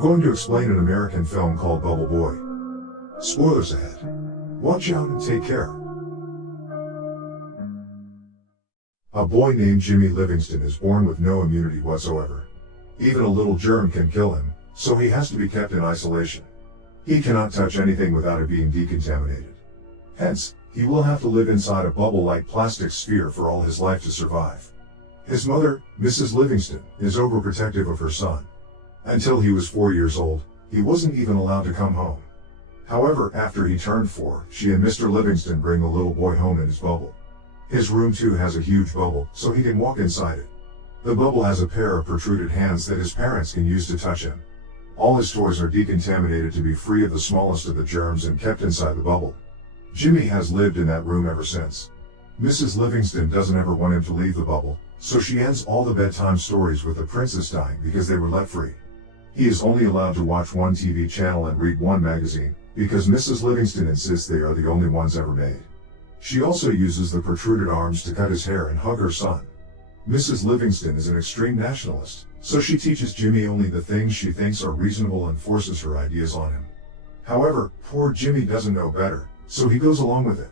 going to explain an American film called Bubble Boy. Spoilers ahead. Watch out and take care. A boy named Jimmy Livingston is born with no immunity whatsoever. Even a little germ can kill him, so he has to be kept in isolation. He cannot touch anything without it being decontaminated. Hence, he will have to live inside a bubble-like plastic sphere for all his life to survive. His mother, Mrs. Livingston, is overprotective of her son. Until he was 4 years old, he wasn't even allowed to come home. However, after he turned 4, she and Mr. Livingston bring the little boy home in his bubble. His room too has a huge bubble, so he can walk inside it. The bubble has a pair of protruded hands that his parents can use to touch him. All his toys are decontaminated to be free of the smallest of the germs and kept inside the bubble. Jimmy has lived in that room ever since. Mrs. Livingston doesn't ever want him to leave the bubble, so she ends all the bedtime stories with the princess dying because they were let free. He is only allowed to watch one TV channel and read one magazine, because Mrs. Livingston insists they are the only ones ever made. She also uses the protruded arms to cut his hair and hug her son. Mrs. Livingston is an extreme nationalist, so she teaches Jimmy only the things she thinks are reasonable and forces her ideas on him. However, poor Jimmy doesn't know better, so he goes along with it.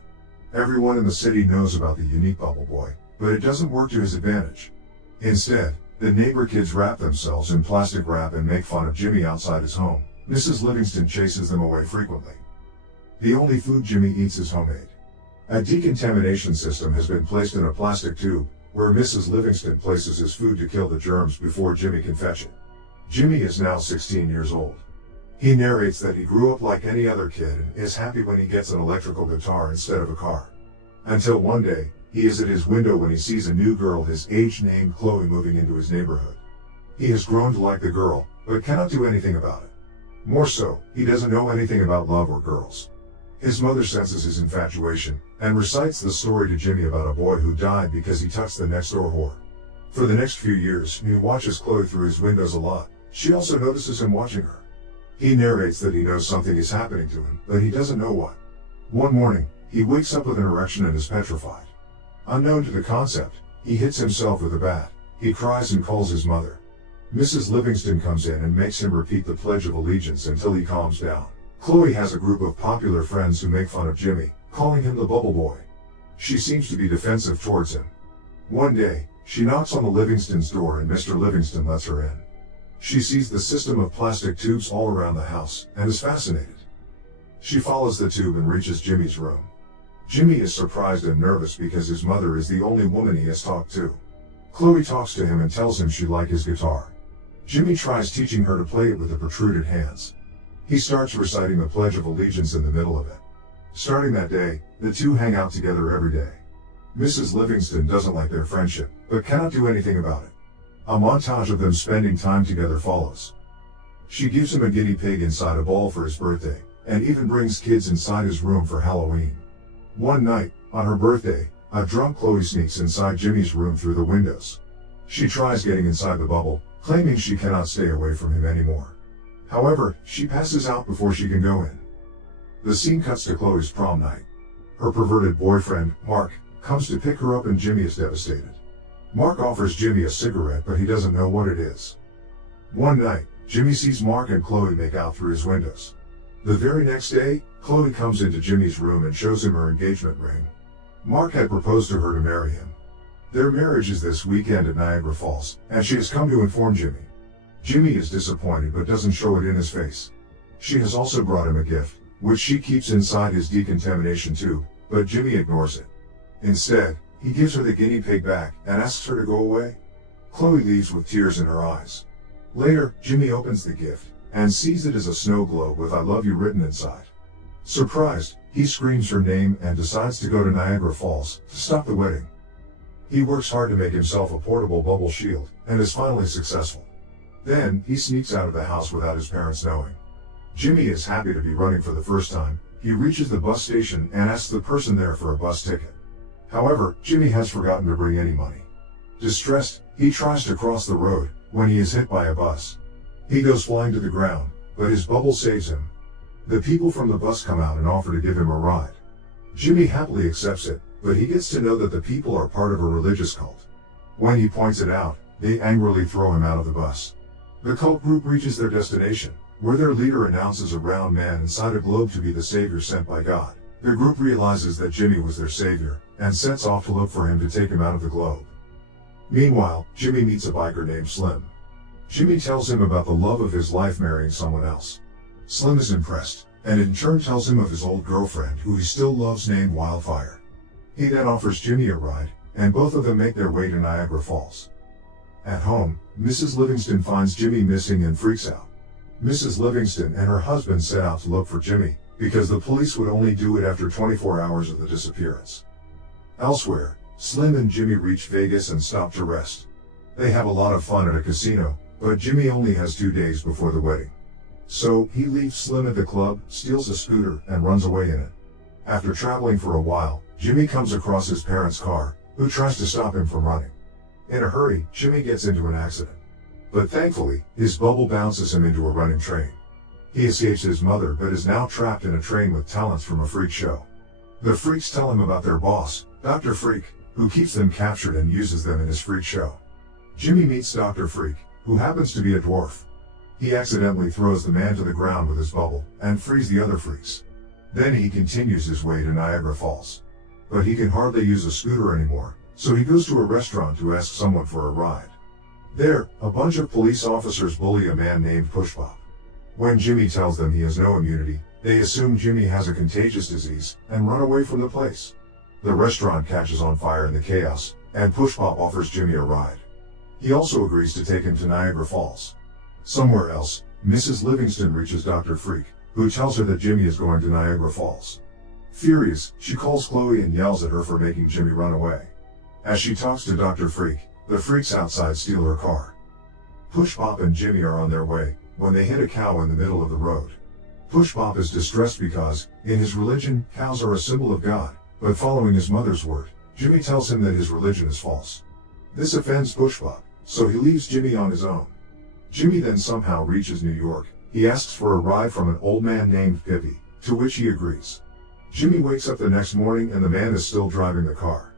Everyone in the city knows about the unique Bubble Boy, but it doesn't work to his advantage. Instead, the neighbor kids wrap themselves in plastic wrap and make fun of Jimmy outside his home. Mrs. Livingston chases them away frequently. The only food Jimmy eats is homemade. A decontamination system has been placed in a plastic tube, where Mrs. Livingston places his food to kill the germs before Jimmy can fetch it. Jimmy is now 16 years old. He narrates that he grew up like any other kid and is happy when he gets an electrical guitar instead of a car. Until one day, he is at his window when he sees a new girl his age named Chloe moving into his neighborhood. He has grown to like the girl, but cannot do anything about it. More so, he doesn't know anything about love or girls. His mother senses his infatuation, and recites the story to Jimmy about a boy who died because he touched the next-door whore. For the next few years, he watches Chloe through his windows a lot. She also notices him watching her. He narrates that he knows something is happening to him, but he doesn't know what. One morning, he wakes up with an erection and is petrified. Unknown to the concept, he hits himself with a bat. He cries and calls his mother. Mrs. Livingston comes in and makes him repeat the Pledge of Allegiance until he calms down. Chloe has a group of popular friends who make fun of Jimmy, calling him the Bubble Boy. She seems to be defensive towards him. One day, she knocks on the Livingston's door and Mr. Livingston lets her in. She sees the system of plastic tubes all around the house, and is fascinated. She follows the tube and reaches Jimmy's room. Jimmy is surprised and nervous because his mother is the only woman he has talked to. Chloe talks to him and tells him she'd like his guitar. Jimmy tries teaching her to play it with the protruded hands. He starts reciting the Pledge of Allegiance in the middle of it. Starting that day, the two hang out together every day. Mrs. Livingston doesn't like their friendship, but cannot do anything about it. A montage of them spending time together follows. She gives him a guinea pig inside a ball for his birthday, and even brings kids inside his room for Halloween. One night, on her birthday, a drunk Chloe sneaks inside Jimmy's room through the windows. She tries getting inside the bubble, claiming she cannot stay away from him anymore. However, she passes out before she can go in. The scene cuts to Chloe's prom night. Her perverted boyfriend, Mark, comes to pick her up and Jimmy is devastated. Mark offers Jimmy a cigarette, but he doesn't know what it is. One night, Jimmy sees Mark and Chloe make out through his windows. The very next day, Chloe comes into Jimmy's room and shows him her engagement ring. Mark had proposed to her to marry him. Their marriage is this weekend at Niagara Falls, and she has come to inform Jimmy. Jimmy is disappointed but doesn't show it in his face. She has also brought him a gift, which she keeps inside his decontamination tube, but Jimmy ignores it. Instead, he gives her the guinea pig back and asks her to go away. Chloe leaves with tears in her eyes. Later, Jimmy opens the gift and sees it as a snow globe with "I love you" written inside. Surprised, he screams her name and decides to go to Niagara Falls to stop the wedding. He works hard to make himself a portable bubble shield and is finally successful. Then, he sneaks out of the house without his parents knowing. Jimmy is happy to be running for the first time. He reaches the bus station and asks the person there for a bus ticket. However, Jimmy has forgotten to bring any money. Distressed, he tries to cross the road when he is hit by a bus. He goes flying to the ground, but his bubble saves him. The people from the bus come out and offer to give him a ride. Jimmy happily accepts it, but he gets to know that the people are part of a religious cult. When he points it out, they angrily throw him out of the bus. The cult group reaches their destination, where their leader announces a round man inside a globe to be the savior sent by God. The group realizes that Jimmy was their savior, and sets off to look for him to take him out of the globe. Meanwhile, Jimmy meets a biker named Slim. Jimmy tells him about the love of his life marrying someone else. Slim is impressed, and in turn tells him of his old girlfriend who he still loves named Wildfire. He then offers Jimmy a ride, and both of them make their way to Niagara Falls. At home, Mrs. Livingston finds Jimmy missing and freaks out. Mrs. Livingston and her husband set out to look for Jimmy, because the police would only do it after 24 hours of the disappearance. Elsewhere, Slim and Jimmy reach Vegas and stop to rest. They have a lot of fun at a casino, but Jimmy only has 2 days before the wedding. So, he leaves Slim at the club, steals a scooter, and runs away in it. After traveling for a while, Jimmy comes across his parents' car, who tries to stop him from running. In a hurry, Jimmy gets into an accident. But thankfully, his bubble bounces him into a running train. He escapes his mother but is now trapped in a train with talents from a freak show. The freaks tell him about their boss, Dr. Freak, who keeps them captured and uses them in his freak show. Jimmy meets Dr. Freak, who happens to be a dwarf. He accidentally throws the man to the ground with his bubble, and frees the other freaks. Then he continues his way to Niagara Falls. But he can hardly use a scooter anymore, so he goes to a restaurant to ask someone for a ride. There, a bunch of police officers bully a man named Pushpop. When Jimmy tells them he has no immunity, they assume Jimmy has a contagious disease, and run away from the place. The restaurant catches on fire in the chaos, and Pushpop offers Jimmy a ride. He also agrees to take him to Niagara Falls. Somewhere else, Mrs. Livingston reaches Dr. Freak, who tells her that Jimmy is going to Niagara Falls. Furious, she calls Chloe and yells at her for making Jimmy run away. As she talks to Dr. Freak, the freaks outside steal her car. Pushpop and Jimmy are on their way, when they hit a cow in the middle of the road. Pushpop is distressed because, in his religion, cows are a symbol of God, but following his mother's word, Jimmy tells him that his religion is false. This offends Pushpop, so he leaves Jimmy on his own. Jimmy then somehow reaches New York. He asks for a ride from an old man named Pippi, to which he agrees. Jimmy wakes up the next morning and the man is still driving the car.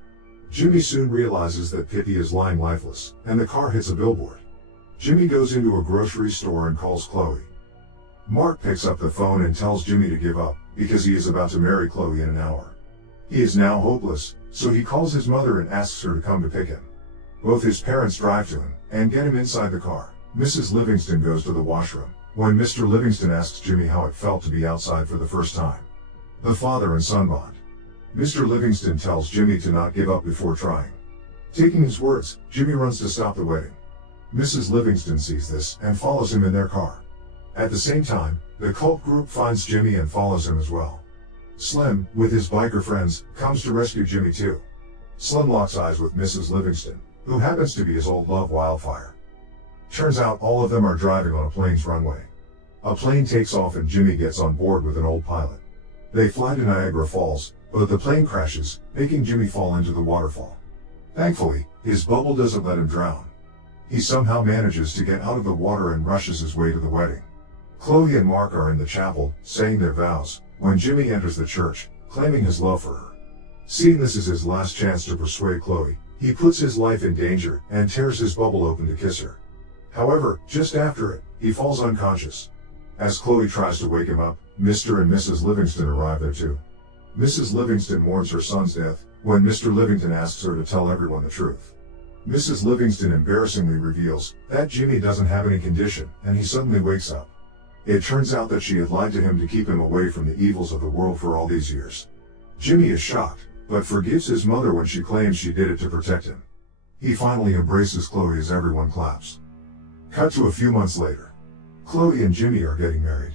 Jimmy soon realizes that Pippi is lying lifeless, and the car hits a billboard. Jimmy goes into a grocery store and calls Chloe. Mark picks up the phone and tells Jimmy to give up, because he is about to marry Chloe in an hour. He is now hopeless, so he calls his mother and asks her to come to pick him. Both his parents drive to him, and get him inside the car. Mrs. Livingston goes to the washroom, when Mr. Livingston asks Jimmy how it felt to be outside for the first time. The father and son bond. Mr. Livingston tells Jimmy to not give up before trying. Taking his words, Jimmy runs to stop the wedding. Mrs. Livingston sees this and follows him in their car. At the same time, the cult group finds Jimmy and follows him as well. Slim, with his biker friends, comes to rescue Jimmy too. Slim locks eyes with Mrs. Livingston, who happens to be his old love Wildfire. Turns out all of them are driving on a plane's runway. A plane takes off and Jimmy gets on board with an old pilot. They fly to Niagara Falls, but the plane crashes, making Jimmy fall into the waterfall. Thankfully, his bubble doesn't let him drown. He somehow manages to get out of the water and rushes his way to the wedding. Chloe and Mark are in the chapel, saying their vows, when Jimmy enters the church, claiming his love for her. Seeing this as his last chance to persuade Chloe, he puts his life in danger and tears his bubble open to kiss her. However, just after it, he falls unconscious. As Chloe tries to wake him up, Mr. and Mrs. Livingston arrive there too. Mrs. Livingston mourns her son's death, when Mr. Livingston asks her to tell everyone the truth. Mrs. Livingston embarrassingly reveals that Jimmy doesn't have any condition, and he suddenly wakes up. It turns out that she had lied to him to keep him away from the evils of the world for all these years. Jimmy is shocked, but forgives his mother when she claims she did it to protect him. He finally embraces Chloe as everyone claps. Cut to a few months later. Chloe and Jimmy are getting married.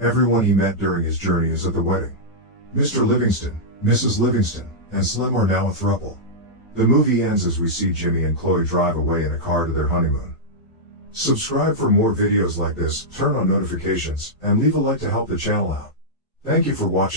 Everyone he met during his journey is at the wedding. Mr. Livingston, Mrs. Livingston, and Slim are now a throuple. The movie ends as we see Jimmy and Chloe drive away in a car to their honeymoon. Subscribe for more videos like this, turn on notifications, and leave a like to help the channel out. Thank you for watching.